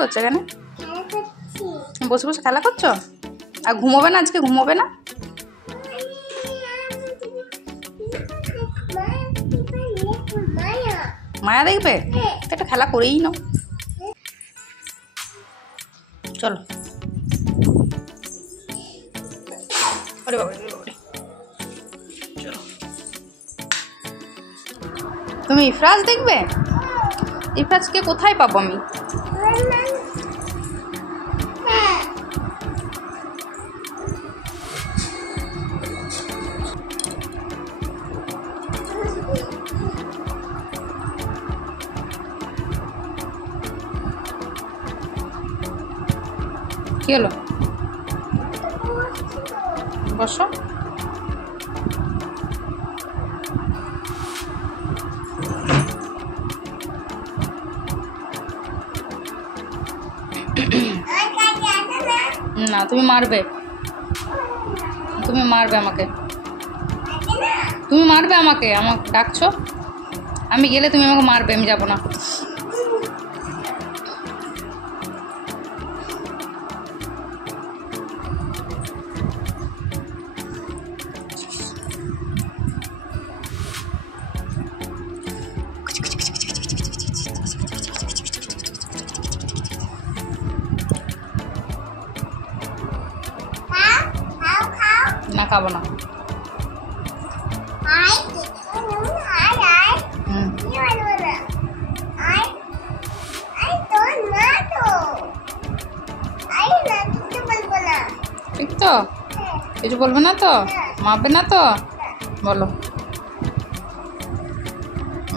করছো এখানে? বসে বসে খেলা করছো? আর ঘুমোবে না আজকে? ঘুমোবে না? মায়া দেখবে? একটা খেলা করেই নাও, চলো। আরে বাবা, চলো। তুমি ইফরাজ দেখবে? ইফরাজকে কোথায় পাবো আমি? কি হলো? বসো। না, তুমি মারবে, তুমি মারবে আমাকে, তুমি মারবে আমাকে। আমাকে ডাকছো, আমি গেলে তুমি আমাকে মারবে, আমি যাবো না। না, খাবো না। ঠিক তো? কিছু বলবে না তো? মারবে না তো? বলো,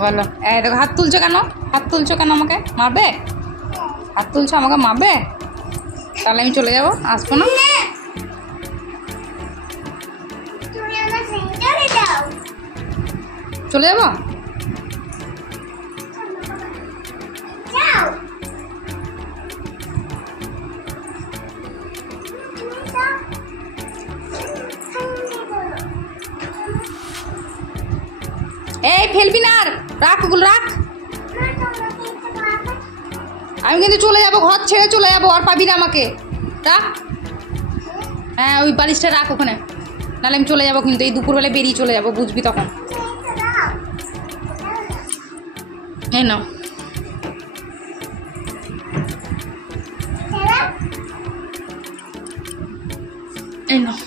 বলো। এই দেখো, হাত তুলছো কেন? হাত তুলছো কেন? আমাকে মারবে? হাত তুলছো, আমাকে মারবে? তাহলে আমি চলে যাবো, আসবো না। চলে যাবো? এই ফেলবি না, আর রাখ, ওগুলো রাখ। আমি কিন্তু চলে যাবো, ঘর ছেড়ে চলে যাবো, আর পাবি না আমাকে। রাখ। হ্যাঁ, ওই বালিশটা রাখ ওখানে, নাহলে আমি চলে যাবো কিন্তু। এই দুপুরবেলায় বেরিয়ে চলে যাবো, বুঝবি তখন। এই নাও। এই নাও।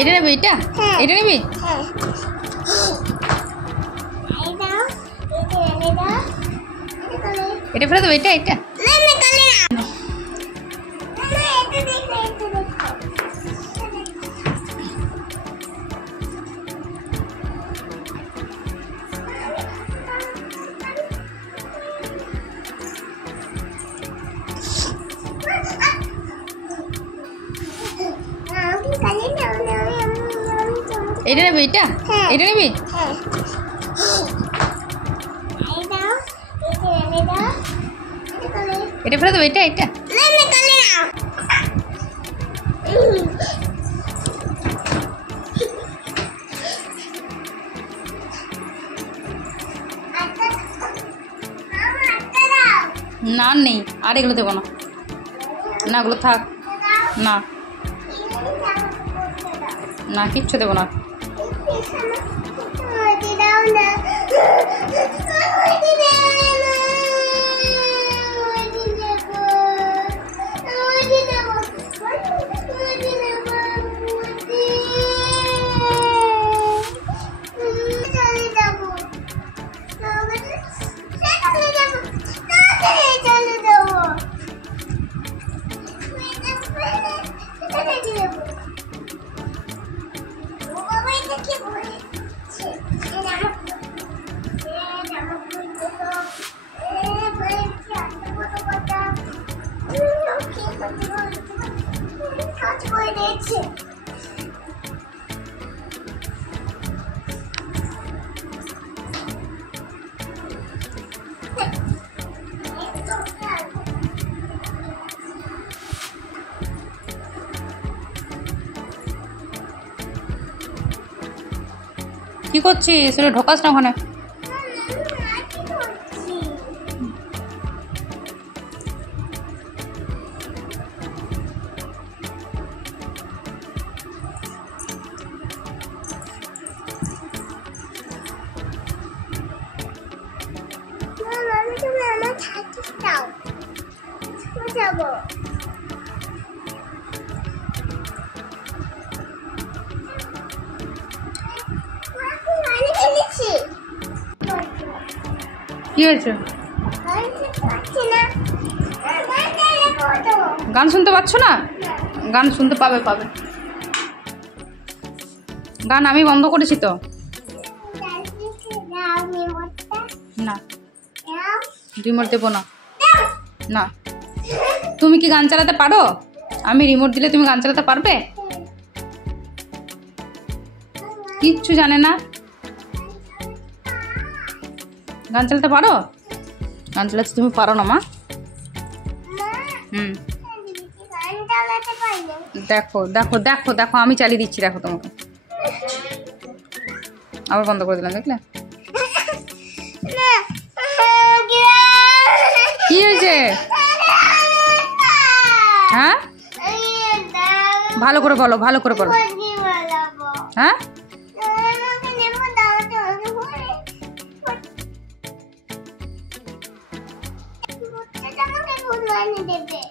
এটা নেবি? এটা নেবি? এটা ফেলে দেবো? এটা এটা এটা নেবি? এটা নেবি? এটা ফেলে দেবো? এটা এটা না, নেই আর, এগুলো দেবো না। না, ওগুলো থাক। না না, কিচ্ছু দেবো না। কি করছিস? ওটা ঢোকাস না ওখানে। কি হয়েছে? গান শুনতে পাচ্ছ না? গান শুনতে পাবে। গান আমি বন্ধ করেছি তো। না, রিমোট দেবো না। না, তুমি কি গান চালাতে পারো? আমি রিমোট দিলে তুমি গান চালাতে পারবে? কিচ্ছু জানে না। গান চালাতে পারো? গান চালাতে তুমি পারো না মা? দেখো দেখো দেখো দেখো, আমি চালিয়ে দিচ্ছি, দেখো তোমাকে। আবার বন্ধ করে দিলাম, দেখলে? কি হয়েছে? হ্যাঁ, ভালো করে বলো, ভালো করে বলো। হ্যাঁ,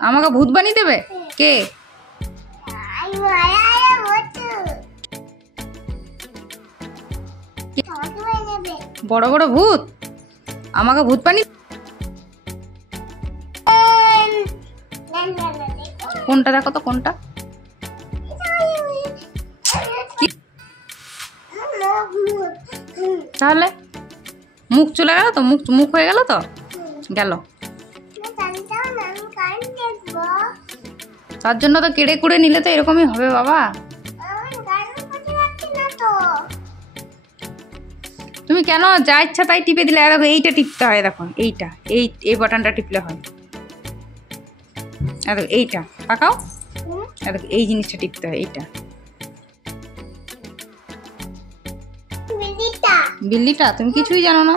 আমাকে ভূত বানিয়ে দেবে? কে? বড় বড় ভূত আমাকে ভূত বানিয়ে? কোনটা দেখো তো, কোনটা? তাহলে মুখ চলে গেল তো, মুখ হয়ে গেল তো, গেল। তার জন্য তো কেড়ে কুড়ে নিলে তো এরকমই হবে বাবা। তুমি কেন যা ইচ্ছা তাই টিপে দিলে? দেখো এইটা টিপতে হয়, দেখো এইটা, এই বাটনটা টিপলে হয়। দেখো এইটা তাকাও, দেখো এই জিনিসটা টিপতে হয়, এইটা। বিল্লিটা? তুমি কিছুই জানো না।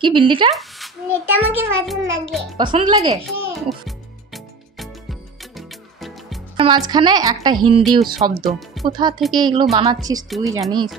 কি বিল্লিটা? পছন্দ লাগে? মাঝখানে একটা হিন্দি শব্দ, কোথা থেকে এগুলো বানাচ্ছিস তুই জানিস?